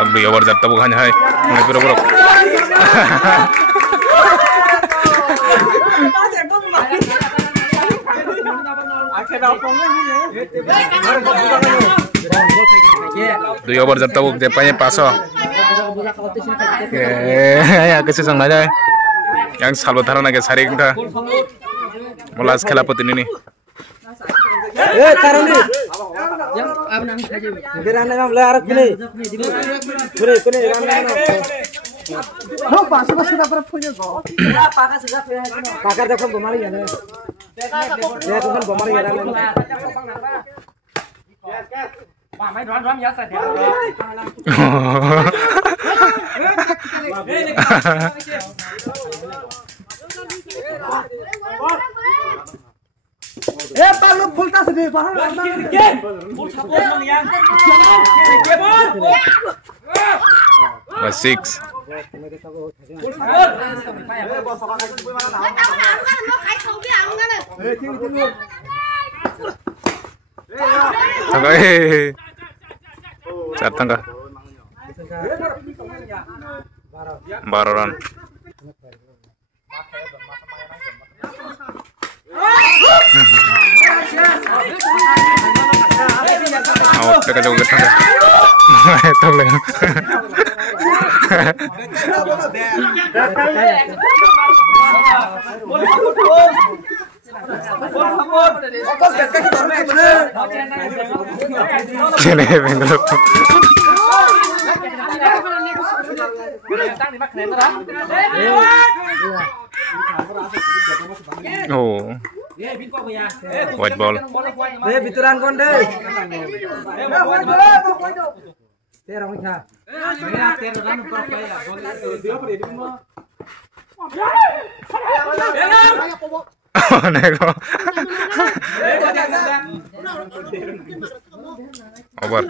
अब 2 over जाता bukan hai mulai pura-pura Dua over जाता वो depannya paso ya kesesang aja yang salvatara naga sari kita mulas khela pati ini taruh nih gerana ngam larat kini kuni oh paso sudah berapa punya kok pakar dah kan bomari ya nih ya tuh kan bomari ya nih Mày đoán giá sạch Palu fulta sedih paham Six Chat tangga 12 run out dekat jauh tangga tahu lagi Cene Bengaluru. Oh. White ball. Bituran kon deh. Terang ikha. Oh, nego. Over.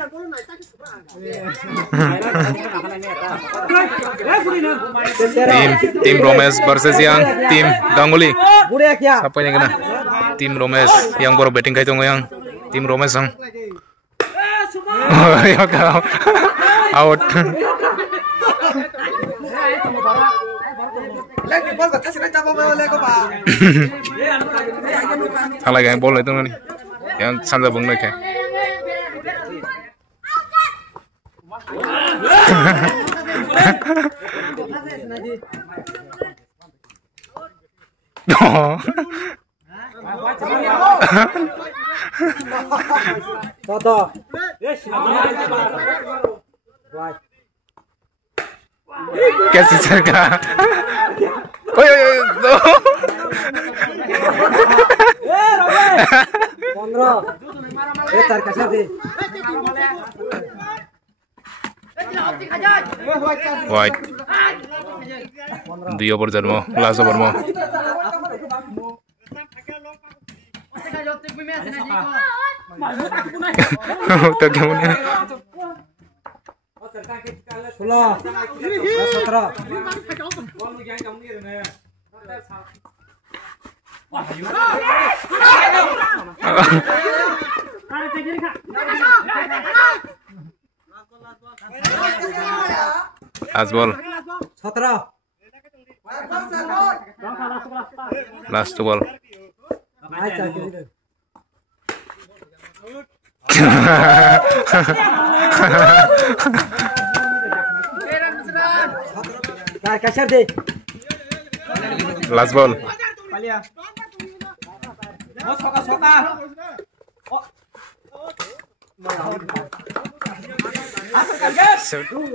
Tim Romes versus yang tim Ganguly. Siapa yang kena? Tim Romes yang baru batting kayak yang tim Romes sang. Oh, ya kau out. Salah yang bola itu nih, yang Sandra Bung kayak. Toto. कैसे चलगा? ओए दो 15 तार कैसे दे White 2 over जन्म last over mo तो क्या बोलने 16 17 last ball 17 last ball कैसे दे last ball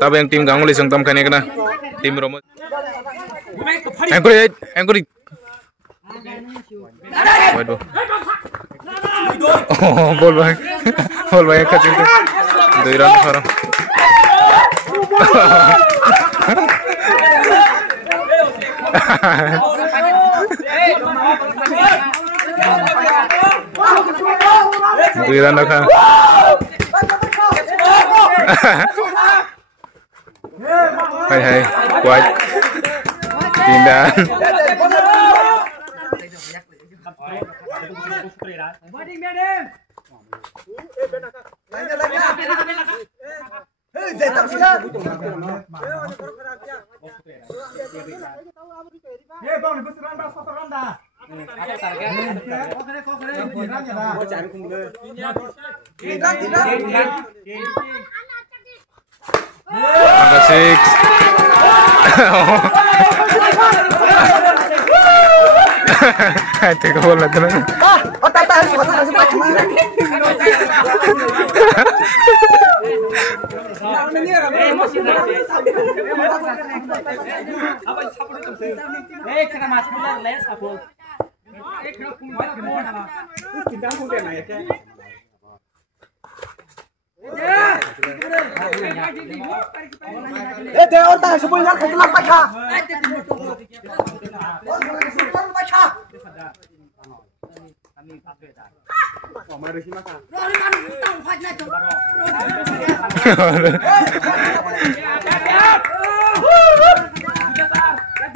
tapi yang tim Ganguly sengtam kane kena tim Romo angkuri waduh oh bol baik kecil tuh 2 run sekarang Duiran ka. Hai, kuat. Tindakan. Angka 6. Tiga bola tuh.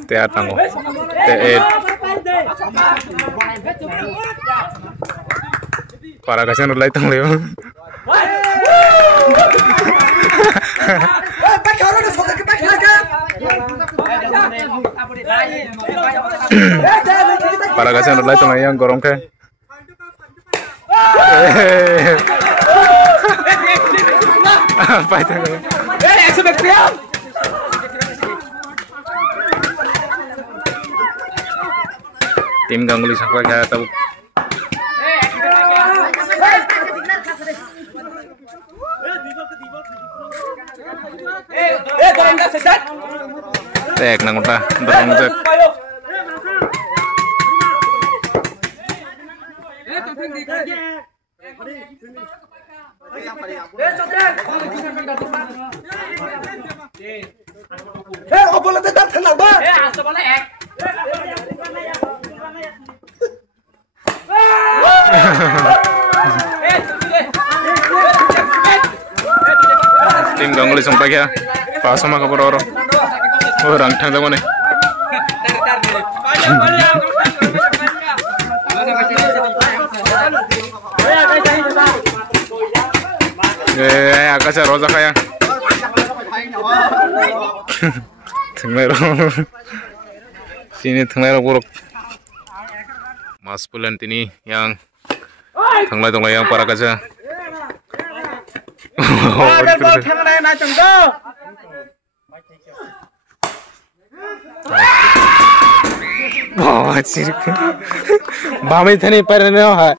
Teatang T8 para kasih nulai tang leo. Para kasih nulai tang yang gorong ke. Apa itu? Tim Ganguly sampai kaya tahu. Tek nang uta, dorong tek. Bola tetap kenal ba? Tim Ganguly sampai ya, pas sama kabar orang, orang tanda mana? Agak roza kaya. Tengmero, sini tengmero buruk. Mas bulan ini yang tenglah yang para kaca. Oh, ciri. Bami tani parane